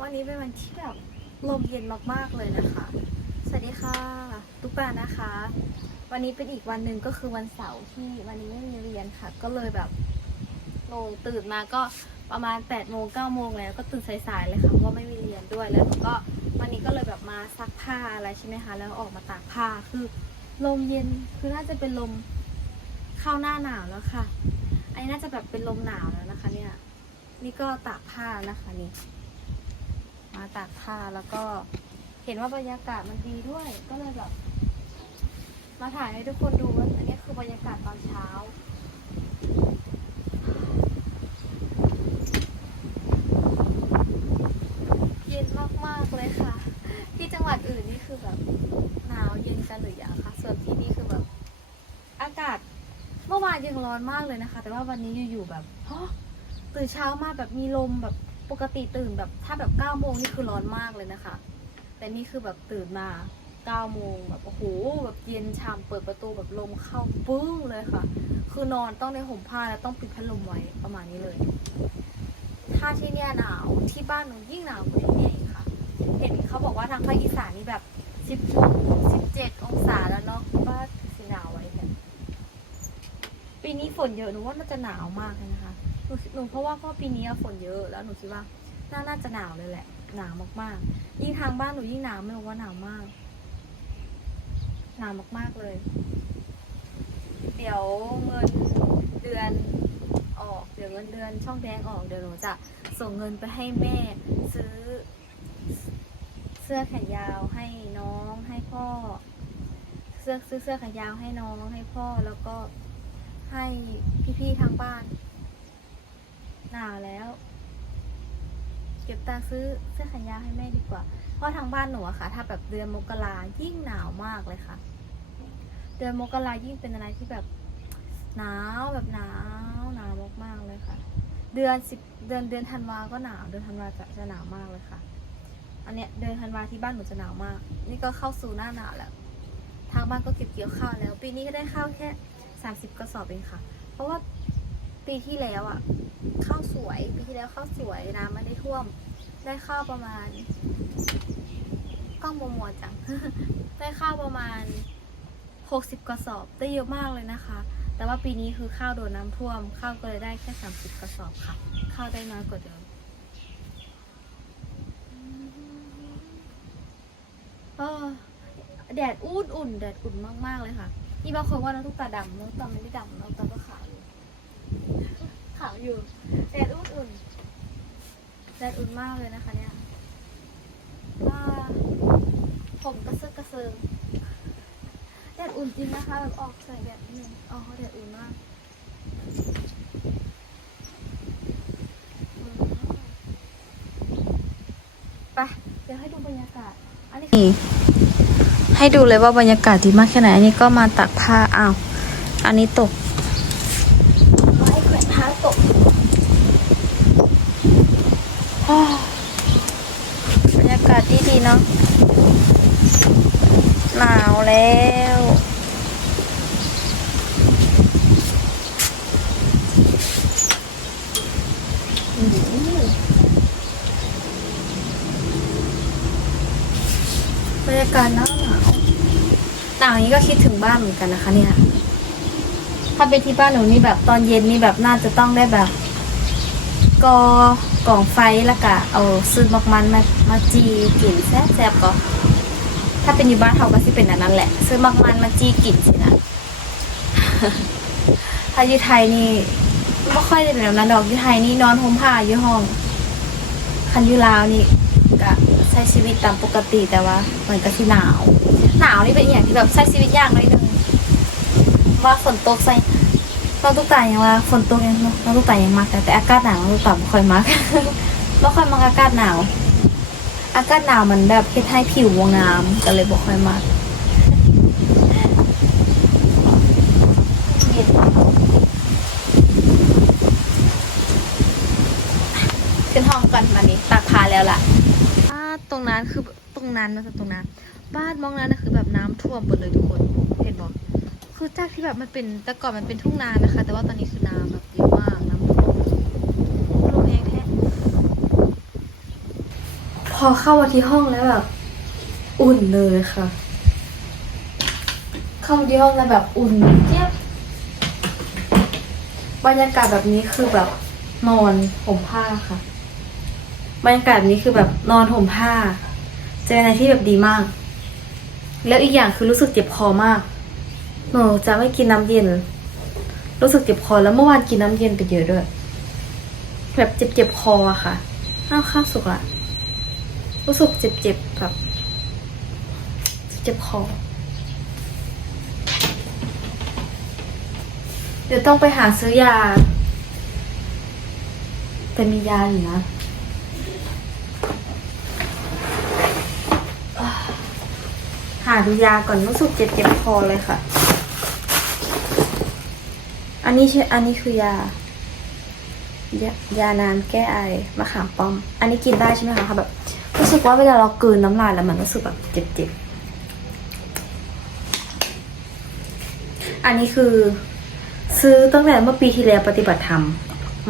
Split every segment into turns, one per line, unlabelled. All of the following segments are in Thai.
วันนี้เป็นวันที่แบบลมเย็นมากๆเลยนะคะ สวัสดีค่ะตุ๊กตานะคะ วันนี้เป็นอีกวันหนึ่งก็คือวันเสาร์ที่วันนี้ไม่มีเรียนค่ะ ก็เลยแบบโงตื่นมาก็ประมาณ8ปดโมงเก้าโมงแล้วก็ตื่นสายๆเลยค่ะเพราะไม่มีเรียนด้วยแล้วก็วันนี้ก็เลยแบบมาซักผ้าอะไรใช่ไหมคะ แล้วออกมาตากผ้าคือลมเย็นคือน่าจะเป็นลมเข้าหน้าหนาวแล้วค่ะ อันนี้น่าจะแบบเป็นลมหนาวแล้วนะคะ เนี่ย นี่ก็ตากผ้านะคะนี่ มาตากผ้าแล้วก็เห็นว่าบรรยากาศมันดีด้วย ก็เลยแบบมาถ่ายให้ทุกคนดูว่าอันนี้คือบรรยากาศตอนเช้าเย็นมากๆเลยค่ะ ที่จังหวัดอื่นนี่คือแบบหนาวเย็นกันหรือยังคะส่วนที่นี่คือแบบ อากาศเมื่อวานยังร้อนมากเลยนะคะ แต่ว่าวันนี้อยู่ๆแบบตื่นเช้ามาแบบมีลมแบบ ปกติตื่นแบบถ้าแบบเก้าโมงนี่คือร้อนมากเลยนะคะ แต่นี่คือแบบตื่นมาเก้าโมงแบบโอ้โหแบบเย็นฉ่ำเปิดประตูแบบลมเข้าปึ้งเลยค่ะ คือนอนต้องในห่มผ้าแล้วต้องปิดพัดลมไว้ประมาณนี้เลย ถ้าที่เนี่ยหนาวที่บ้านหนูยิ่งหนาวกว่าที่เนี่ยอีกค่ะ เห็นเขาบอกว่าทางภาคอีสานนี่แบบสิบหกสิบเจ็ดองศาแล้วเนาะว่าสิหนาวไว้เนี่ปีนี้ฝนเยอะหนูว่าน่าจะหนาวมากเลยนะ หนูหนูเพราะว่าพราะปีนี้ฝนเยอะแล้วหนูคิดว่าน่าน่าจะหนาวเลยแหละ หนาวมากๆ ยิ่งทางบ้านหนูยิ่งหนาวไม่รู้ว่าหนาวมาก หนาวมากๆเลย เดี๋ยวเงินเดือนออก เดี๋ยวเงินเดือนช่องแดงออกเดี๋ยวหนูจะส่งเงินไปให้แม่ซื้อ เสื้อแขนยาวให้น้องให้พ่อ เสื้อซื้อเสื้อแขนยาวให้น้องให้พ่อแล้วก็ให้พี่ๆทางบ้าน หนาวแล้ว เก็บตังซื้อเสื้อแขนยาวให้แม่ดีกว่า เพราะทางบ้านหนูอะค่ะ ถ้าแบบเดือนมกรายิ่งหนาวมากเลยค่ะ เดือนมกรายิ่งเป็นอะไรที่แบบหนาวแบบหนาวหนาวมากๆเลยค่ะ เดือนสิบเดือนเดือนธันวาก็หนาว เดือนธันวาจะจะหนาวมากเลยค่ะ อันเนี้ยเดือนธันวาที่บ้านหนูจะหนาวมาก นี่ก็เข้าสู่หน้าหนาวแล้ว ทางบ้านก็เก็บเกี่ยวข้าวแล้ว ปีนี้ก็ได้ข้าวแค่สามสิบกระสอบเองค่ะ เพราะว่า ปีที่แล้วอะข้าวสวย ปีที่แล้วข้าวสวยน้ำไม่ได้ท่วม ได้ข้าวประมาณกล้องโมมัวจัง ได้ข้าวประมาณหกสิบกระสอบ ได้เยอะมากเลยนะคะ แต่ว่าปีนี้คือข้าวโดนน้ำท่วม ข้าวก็เลยได้แค่สามสิบกระสอบค่ะ ข้าวได้น้อยกว่าเดิม แดดอุ่นอุ่นแดดอุ่นมากๆเลยค่ะ นี่บางคนว่าน้องตุ๊กตาดำน้องตาไม่ได้ดำน้องตุ๊กตาก็าวอยู่แดดอุ่นอุ่นแดดอุ่นมากเลยนะคะเนี่ยว่าผมกระเซิกกระเซิงแดดอุ่นจริงนะคะแบบออกใส่แดดนิดนึงอ๋อแดดอุ่นมากไปเดี๋ยวให้ดูบรรยากาศ อันนี้ ให้ดูเลยว่าบรรยากาศดีมากแค่ไหน อันนี้ก็มาตักผ้า อ้าว อันนี้ตกไม้แขวนผ้าตกอ้าวบรรยากาศดีดีๆเนาะ หนาว แล้ว บรรยากาศหนาวหนาวหนาวอย่างนี้ก็คิดถึงบ้านเหมือนกันนะคะ เนี่ย ถ้าเป็นที่บ้านหนูนี่แบบตอนเย็นนี่แบบน่าจะต้องได้แบบกอกล่องไฟแล้วก็เอาซื้อมักมันมามาจีกินแซ่บแซ่บๆก็ ถ้าเป็นอยู่บ้านเขาก็สิเป็นอันนั้นแหละ ซื้อมักมันมาจีกินสินะถ้าอยู่ไทยนี่ไม่ค่อยได้แบบนั้นดอกอยู่ไทยนี่นอนห่มผ้าอยู่ห้อง คันอยูลาวนี่ก็ใช้ชีวิตตามปกติแต่ว่ามันก็ที่หนาว หนาวนี่เป็นอย่างที่แบบใช้ชีวิตยากหน่อยนึงว่าฝนตกใส่น้องตุ๊กตายังว่าฝนตกยังน้องตุ๊กตายังมักแต่แต่อากาศหนาวน้องตุ๊กตาไม่ค่อยมักไม่ค่อยมักอากาศหนาว อากาศหนาวมันแบบเฮ็ดให้ผิววงามก็เลยบ่ค่อยมักขึ้นห้องก่อนมานี้ตากผ้าแล้วล่ะอ่าตรงนั้นคือตรงนั้นนะตรงนั้น บ้านมองนั้นนะคือแบบน้ำท่วมหมดเลยทุกคนเห็นบอกคือจากที่แบบมันเป็นแต่ก่อนมันเป็นทุ่งนานะคะ แต่ว่าตอนนี้คือน้ำแบบเยอะมากน้ำท่วมลมแรงแท้ อเข้ามาที่ห้องแล้วแบบ อุ่นเลยค่ะ เข้ามาที่ห้องแล้วแบบอุ่นเจี๊ยบบรรยากาศแบบนี้คือแบบนอนห่มผ้าค่ะ บรรยากาศนี้คือแบบนอนห่มผ้า เจออะไรที่แบบดีมาก แล้วอีกอย่างคือรู้สึกเจ็บคอมาก หนูจะไม่กินน้ำเย็น รู้สึกเจ็บคอแล้วเมื่อวานกินน้ำเย็นไปเยอะด้วย แบบเจ็บเจ็บคออะค่ะอ้าวข้าวสุกละ รู้สึกเจ็บเจ็บๆแบบเจ็บคอเดี๋ยวต้องไปหาซื้อยา แต่มียาอยู่นะหาดูยาก่อนรู้สึกเจ็บเจ็บคอเลยค่ะ อันนี้ใช่อันนี้คือยา ยายาน้ำแก้ไอมะขามป้อม อันนี้กินได้ใช่ไหมคะแบบ สึกว่าเวลาเรากลืนน้ำลายแล้วมันรู้สึกแบบเจ็บๆ อันนี้คือ ซื้อตั้งแต่เมื่อปีที่แล้วปฏิบัติธรรม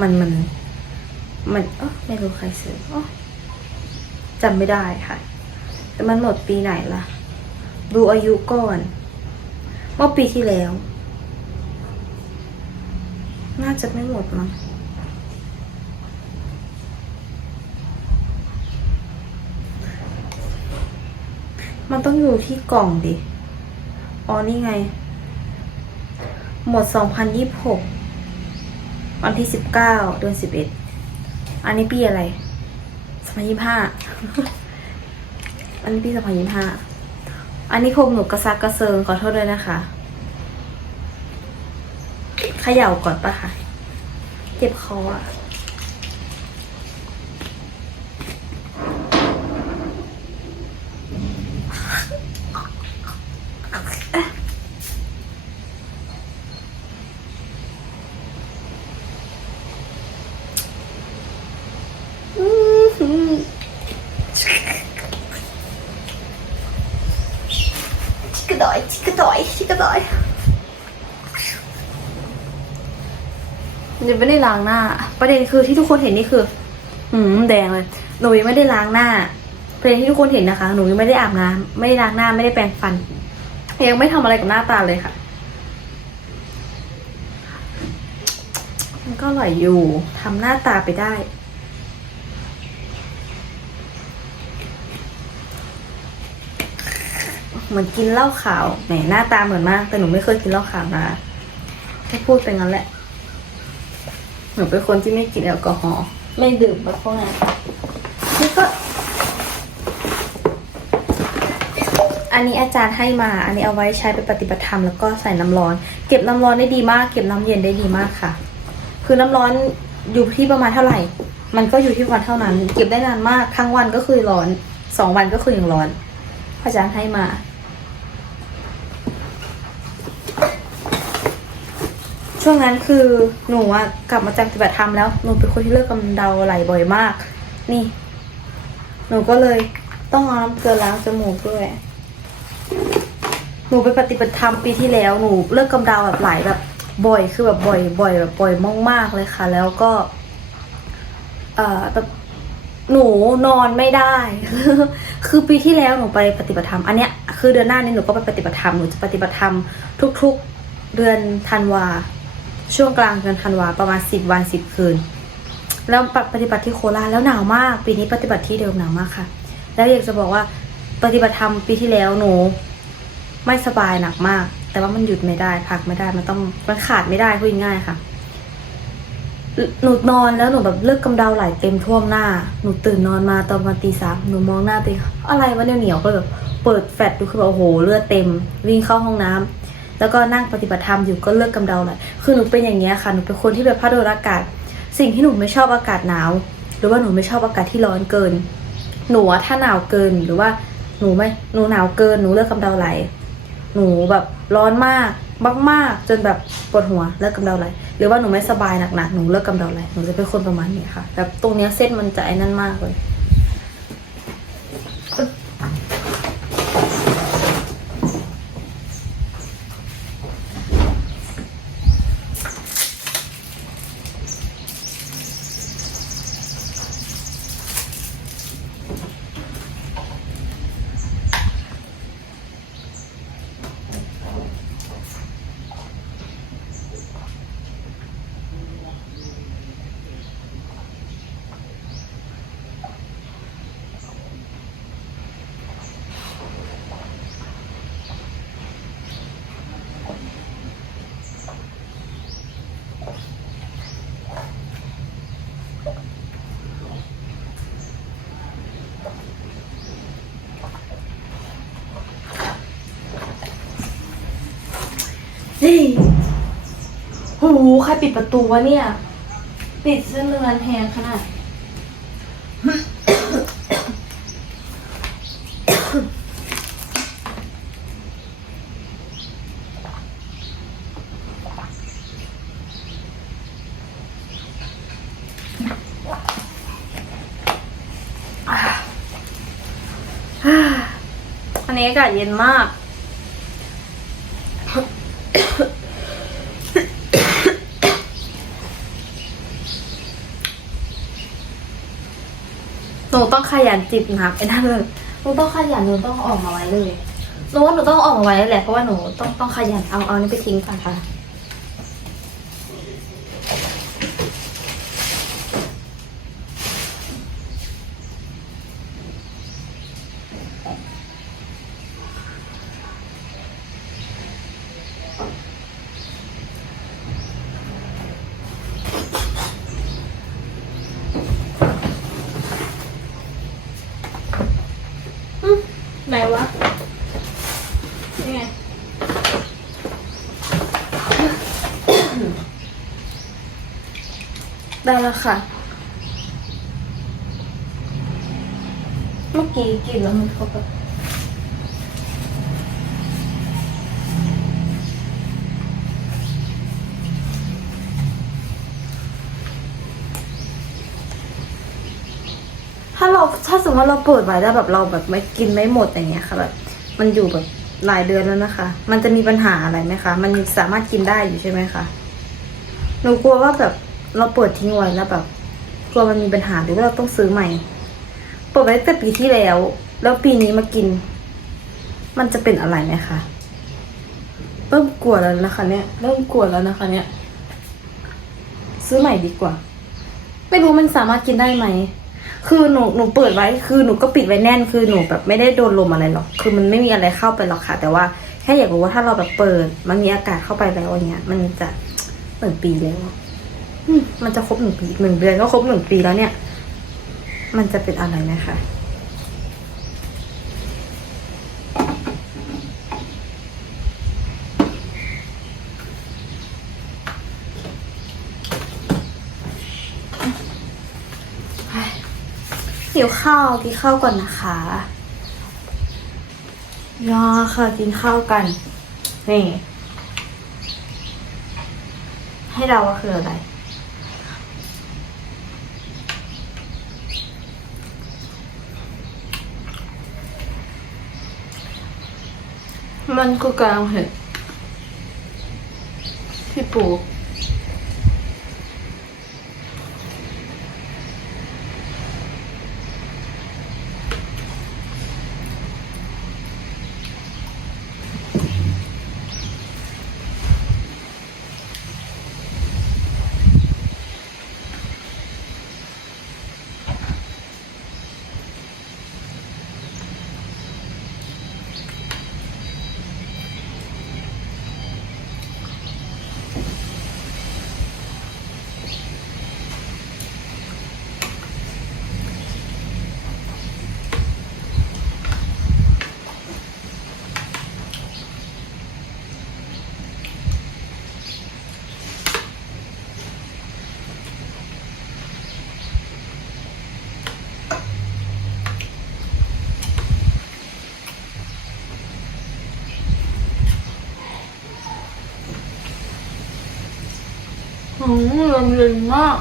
มันมัน มันเอ้อไม่รู้ใครซื้ออ้อจำไม่ได้ค่ะ แต่มันหมดปีไหนล่ะ ดูอายุก่อน เมื่อปีที่แล้ว น่าจะไม่หมดมั้ง มันต้องอยู่ที่กล่องดิ อ๋อนี่ไง หมดสองพันยี่สิบหกวันที่สิบเก้าเดือนสิบเอ็ดอันนี้ปีอะไรสองพันยี่ห้าอันนี้ปีสองพันยี่ห้าอันนี้คงหนูกระซักกระเซิงขอโทษด้วยนะคะเขย่าก่อนปะคะ เจ็บคออะ ชิกกระดอยชิกกระดอยชิกกระดอย ยังไม่ได้ล้างหน้า ประเด็นคือที่ทุกคนเห็นนี่คือหืมแดงเลย หนูยังไม่ได้ล้างหน้า ประเด็นที่ทุกคนเห็นนะคะ หนูยังไม่ได้อาบน้ำไม่ได้ล้างหน้าไม่ได้แปรงฟัน ยังไม่ทำอะไรกับหน้าตาเลยค่ะ มันก็อร่อยอยู่ทำหน้าตาไปได้เหมือนกินเหล้าขาวแหมหน้าตาเหมือนมาก แต่หนูไม่เคยกินเหล้าขาวมาแค่พูดไปงั้นแหละ หนูเป็นคนที่ไม่กินแอลกอฮอล์ไม่ดื่มแบบพวกนั้นนี่ก็ อันนี้อาจารย์ให้มา อันนี้เอาไว้ใช้ไปปฏิบัติธรรมแล้วก็ใส่น้ำร้อน เก็บน้ำร้อนได้ดีมาก เก็บน้ำเย็นได้ดีมากค่ะ คือน้ำร้อนอยู่ที่ประมาณเท่าไหร่ มันก็อยู่ที่ประมาณเท่านั้น เก็บได้นานมาก ทั้งวันก็คือร้อน สองวันก็คือยังร้อนอาจารย์ให้มา ช่วงนั้นคือหนูอะกลับมาจากปฏิบัติธรรมแล้วหนูเป็นคนที่เลือกกำเดาไหลบ่อยมาก นี่ หนูก็เลยต้องเอาน้ำเกลือล้างจมูกด้วย หนูไปปฏิบัติธรรมปีที่แล้วหนูเลิกกำเดาแบบไหลแบบ บ่อยคือแบบบ่อย บ่อยแบบบ่อยมากๆเลยค่ะ แล้วก็ เอ่อแบบหนูนอนไม่ได้ คือปีที่แล้วหนูไปปฏิบัติธรรม อันเนี้ยคือเดือนหน้านี้หนูก็ไปปฏิบัติธรรม หนูจะปฏิบัติธรรมทุก ๆ เดือนธันวา ช่วงกลางเดือนธันวาประมาณสิบวันสิบคืน แล้วปฏิบัติที่โคราชแล้วหนาวมาก ปีนี้ปฏิบัติที่เดิมหนาวมากค่ะ แล้วอยากจะบอกว่าปฏิบัติธรรมปีที่แล้วหนูไม่สบายหนักมาก แต่ว่ามันหยุดไม่ได้ พักไม่ได้มันต้องมันขาดไม่ได้พูดง่ายค่ะหนูนอนแล้วหนูแบบเลือดกำเดาไหลเต็มท่วมหน้า หนูตื่นนอนมาตอนวันตีสามหนูมองหน้าตัวเองอะไรวะเหนียวๆก็แบบเปิดแฟลชดูคือแบบโอ้โหเลือดเต็ม วิ่งเข้าห้องน้ำ แล้วก็นั่งปฏิบัติธรรมอยู่ก็เลือดกำเดาไหลคือหนูเป็นอย่างเงี้ยค่ะหนูเป็นคนที่แบบพัดโดนอากาศ สิ่งที่หนูไม่ชอบอากาศหนาว หรือว่าหนูไม่ชอบอากาศที่ร้อนเกิน หนูถ้าหนาวเกินหรือว่าหนูไม่หนูหนาวเกินหนูเลือดกำเดาไหลหนูแบบร้อนมากมากๆจนแบบปวดหัวเลิกกำเดาไหลหรือว่าหนูไม่สบายหนักๆหนูเลิกกำเดาไหลหนูจะเป็นคนประมาณนี้ค่ะแบบตรงเนี้ยเส้นมันจะไอ้นั่นมากเลย เฮ้ยหูใครปิดประตูวะเนี่ย ปิดเสื้อเรือนแพงขนาด อันนี้อากาศเย็นมาก หนูต้องข ยันจิบน้ำไอ้นั่นเลยหนูต้องขยันหนูต้องออกมาไว้เลยหนูว่าหนูต้องออกมาไว้แล้วแหละเพราะว่าหนูต้องต้องขยันเอาเอานี่ไปทิ้งก่อนค่ะ ไหนวะนี่ไงได้แล้วค่ะ เมื่อกี้กินแล้วมันเขาแบบถ้าเรา ถ้าสมมติว่าเราเปิดไว้แล้วแบบเราแบบไม่กินไม่หมดอย่างเงี้ยค่ะแบบมันอยู่แบบหลายเดือนแล้วนะคะ มันจะมีปัญหาอะไรไหมคะ มันสามารถกินได้อยู่ใช่ไหมคะ หนูกลัวว่าแบบเราเปิดทิ้งไว้แล้วแบบกลัวมันมีปัญหาหรือว่าเราต้องซื้อใหม่ เปิดไว้ตั้งแต่ปีที่แล้ว แล้วปีนี้มากิน มันจะเป็นอะไรไหมคะเริ่มกลัวแล้วนะคะ เนี่ยเริ่มกลัวแล้วนะคะ เนี่ย ซื้อใหม่ดีกว่า ไม่รู้มันสามารถกินได้ไหม คือหนูหนูเปิดไว้คือหนูก็ปิดไว้แน่นคือหนูแบบไม่ได้โดนลมอะไรหรอก คือมันไม่มีอะไรเข้าไปหรอกค่ะ แต่ว่าแค่อยากรู้ว่าถ้าเราแบบเปิด มันมีอากาศเข้าไปแล้วอย่างเงี้ย มันจะหนึ่งปีแล้วมันจะครบหนึ่งปีหนึ่งเดือนก็ครบหนึ่งปีแล้วเนี่ย มันจะเป็นอะไรนะคะ วข้าวกินข้าวก่อนนะคะยอค่ะกินข้าวกัน นี่ ให้เราว่าคืออะไร มันคือกลางเห็ดพี่ปู หืมลมเย็นมาก